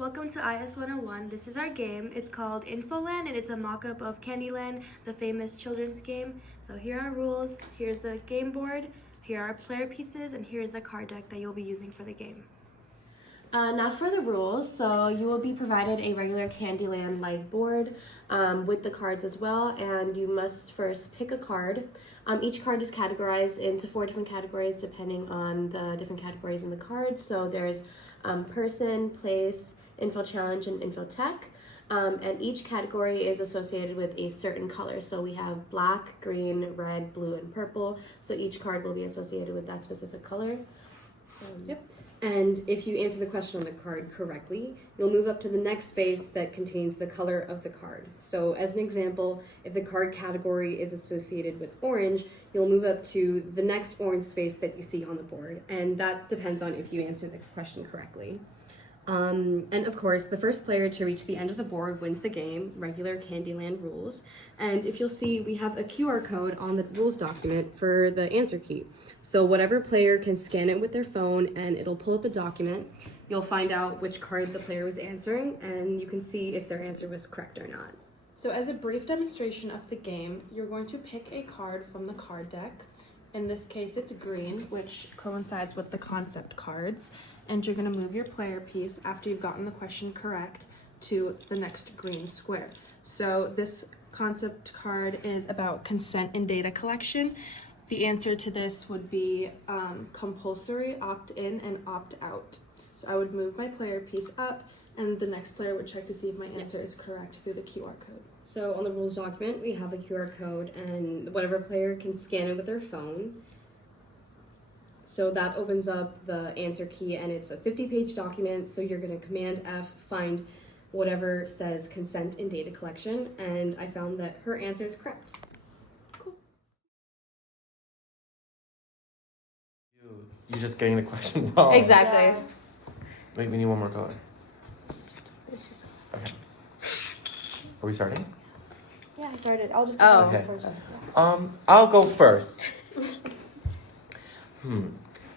Welcome to IS 101. This is our game. It's called Infoland and it's a mock-up of Candyland, the famous children's game. So here are rules, here's the game board, here are player pieces, and here's the card deck that you'll be using for the game. Now for the rules, so you will be provided a regular Candyland-like board with the cards as well, and you must first pick a card. Each card is categorized into 4 different categories depending on the different categories in the cards. So there's person, place, info challenge, and info tech. And each category is associated with a certain color. So we have black, green, red, blue, and purple. So each card will be associated with that specific color. Yep. And if you answer the question on the card correctly, you'll move up to the next space that contains the color of the card. So as an example, if the card category is associated with orange, you'll move up to the next orange space that you see on the board. And that depends on if you answer the question correctly. And of course, the first player to reach the end of the board wins the game, regular Candyland rules. And if you'll see, we have a QR code on the rules document for the answer key. So whatever player can scan it with their phone and it'll pull up the document. You'll find out which card the player was answering and you can see if their answer was correct or not. So as a brief demonstration of the game, you're going to pick a card from the card deck. In this case, it's green, which coincides with the concept cards. And you're going to move your player piece after you've gotten the question correct to the next green square. So this concept card is about consent and data collection. The answer to this would be compulsory, opt-in, and opt-out. So I would move my player piece up, and the next player would check to see if my answer is correct through the QR code. So on the rules document, we have a QR code, and whatever player can scan it with their phone. So that opens up the answer key, and it's a 50-page document, so you're going to Command F, find whatever says consent and data collection, and I found that her answer is correct. You're just getting the question wrong. Exactly. Yeah. Wait, we need one more color. Okay. Are we starting? Yeah, I started. I'll just Oh. Okay. first. I'll go first.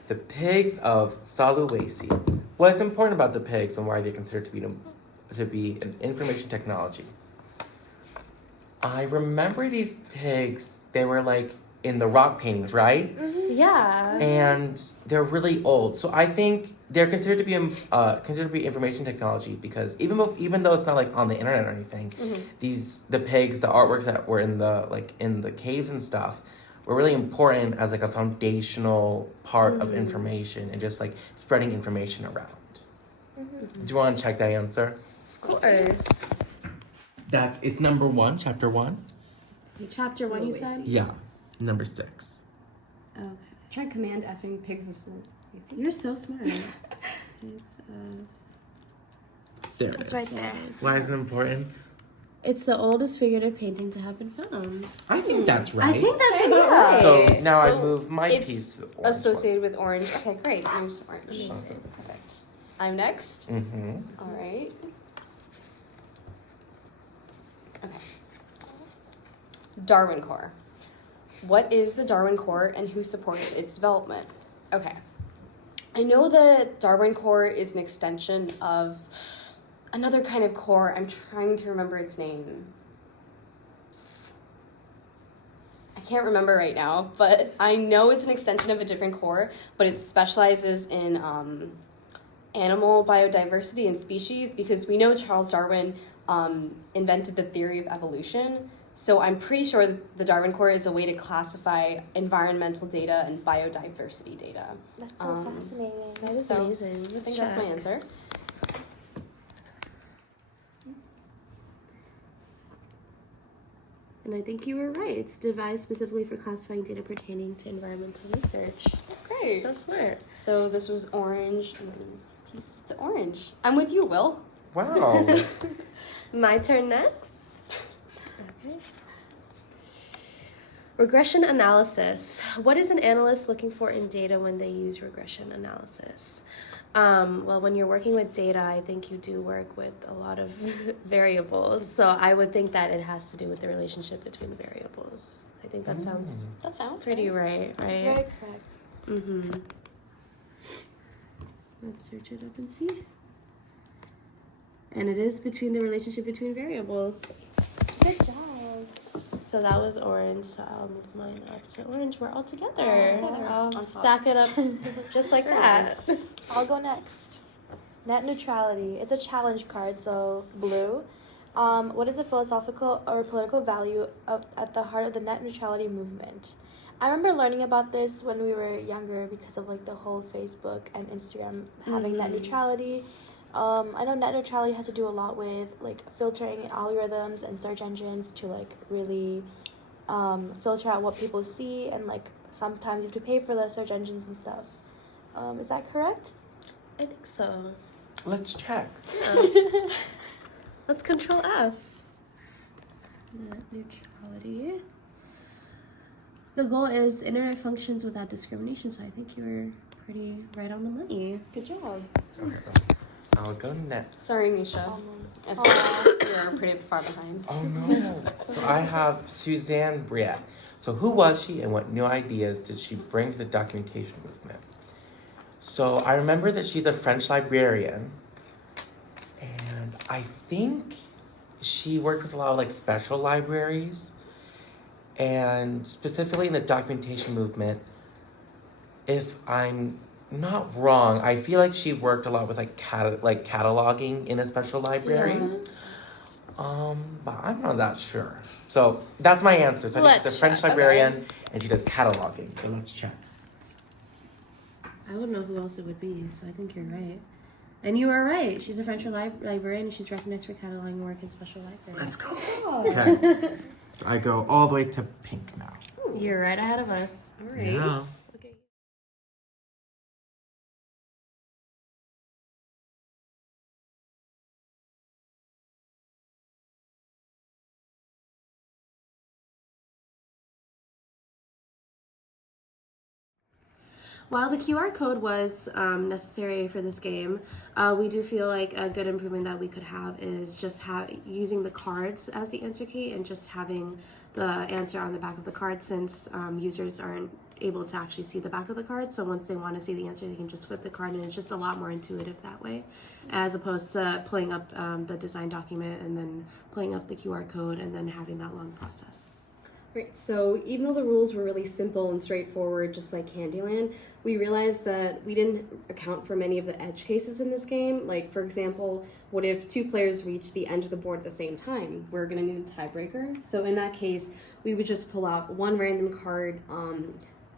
The pigs of Sulawesi. What is important about the pigs and why are they considered to be an information technology? I remember these pigs, they were like in the rock paintings, right? Yeah. And they're really old. So I think they're considered to be information technology because even though it's not like on the internet or anything, the pigs, the artworks that were in the caves and stuff were really important as like a foundational part of information and just like spreading information around. Do you want to check that answer? Of course. It's number 1, chapter 1. Chapter 1, you said? Yeah, number 6. Okay. Try Command F-ing pigs of Sulawesi. You're so smart. There it It's is. right there. Why is it important? It's the oldest figurative painting to have been found. I think that's right. I think that's Okay, about yeah. right. So now I So move my it's piece. to the orange Associated with orange. Okay, great. Orange. Awesome. Perfect. I'm next. one. Mm-hmm. All right. Okay. Darwin Core. What is the Darwin Core and who supported its development? Okay. I know that Darwin Core is an extension of another kind of core. I'm trying to remember its name. I can't remember right now, but I know it's an extension of a different core, but it specializes in animal biodiversity and species because we know Charles Darwin invented the theory of evolution. So I'm pretty sure that the Darwin Core is a way to classify environmental data and biodiversity data. That's so fascinating. That is so amazing. I Let's think check. that's my answer. And I think you were right. It's devised specifically for classifying data pertaining to environmental research. That's great. So smart. So this was orange and then piece to orange. I'm with you, Will. Wow. My turn next. Okay. Regression analysis. What is an analyst looking for in data when they use regression analysis? Well, when you're working with data, I think you do work with a lot of variables. So I would think that it has to do with the relationship between variables. I think that sounds That sounds pretty right? Very correct. Mm-hmm. Let's search it up and see. And it is between the relationship between variables. Good job. So that was orange, so I'll move mine up to orange. We're all together. On top. Stack it up just like that. I'll go next. Net neutrality. It's a challenge card, so blue. What is the philosophical or political value at the heart of the net neutrality movement? I remember learning about this when we were younger because of like the whole Facebook and Instagram having net neutrality. I know net neutrality has to do a lot with like filtering algorithms and search engines to like really filter out what people see, and like sometimes you have to pay for the search engines and stuff. Is that correct? I think so. Let's check. Let's control F. Net neutrality. The goal is internet functions without discrimination, so I think you were pretty right on the money. Good job. Okay. I'll go next. Sorry, Misha. You're pretty far behind. Oh no. So I have Suzanne Briette. So who was she and what new ideas did she bring to the documentation movement? So I remember that she's a French librarian, and I think she worked with a lot of like special libraries, and specifically in the documentation movement, if I'm not wrong, I feel like she worked a lot with like cataloging in the special libraries. But I'm not that sure. So that's my answer. So I think she's a Let's French check. librarian and she does cataloging. So let's check. I wouldn't know who else it would be, so I think you're right. And you are right. She's a French librarian, and she's recognized for cataloging work in special libraries. Let's go. Okay. So I go all the way to pink now. You're right ahead of us. All right. Yeah. Okay. While the QR code was necessary for this game, we do feel like a good improvement that we could have is just using the cards as the answer key and just having the answer on the back of the card, since users aren't able to actually see the back of the card. So once they want to see the answer, they can just flip the card, and it's just a lot more intuitive that way, as opposed to pulling up the design document and then pulling up the QR code and then having that long process. Right, so even though the rules were really simple and straightforward, just like Candyland, we realized that we didn't account for many of the edge cases in this game. Like, for example, what if two players reach the end of the board at the same time? We're going to need a tiebreaker. So in that case, we would just pull out one random card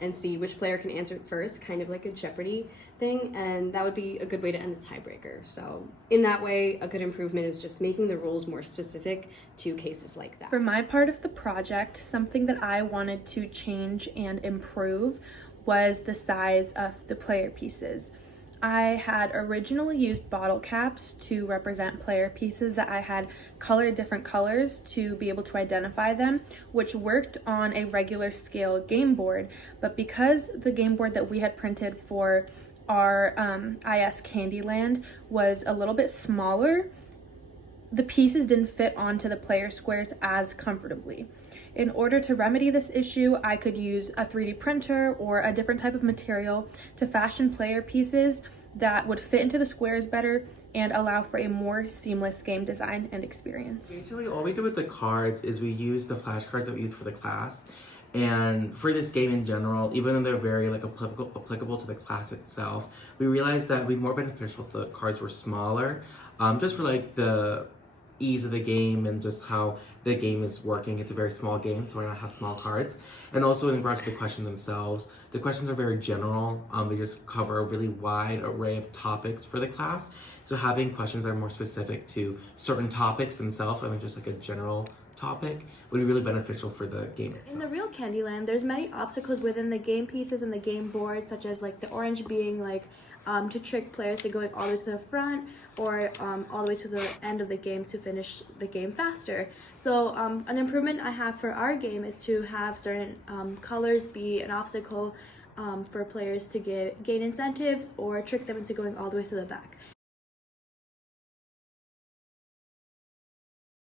and see which player can answer it first, kind of like a Jeopardy thing, and that would be a good way to end the tiebreaker. So in that way, a good improvement is just making the rules more specific to cases like that. For my part of the project, something that I wanted to change and improve was the size of the player pieces. I had originally used bottle caps to represent player pieces that I had colored different colors to be able to identify them, which worked on a regular scale game board. But because the game board that we had printed for our IS Candyland was a little bit smaller, the pieces didn't fit onto the player squares as comfortably. In order to remedy this issue, I could use a 3D printer or a different type of material to fashion player pieces that would fit into the squares better and allow for a more seamless game design and experience. Basically, all we did with the cards is we used the flashcards that we used for the class. And for this game in general, even though they're very like applicable to the class itself, we realized that it would be more beneficial if the cards were smaller, just for like the ease of the game and just how the game is working. It's a very small game, so we're gonna have small cards. And also in regards to the questions themselves, the questions are very general. They just cover a really wide array of topics for the class. So having questions that are more specific to certain topics themselves, I mean just like a general topic, would be really beneficial for the game itself. In the real Candyland, there's many obstacles within the game pieces and the game board, such as like the orange being like to trick players to going all the way to the front, or all the way to the end of the game to finish the game faster. So an improvement I have for our game is to have certain colors be an obstacle for players to gain incentives or trick them into going all the way to the back.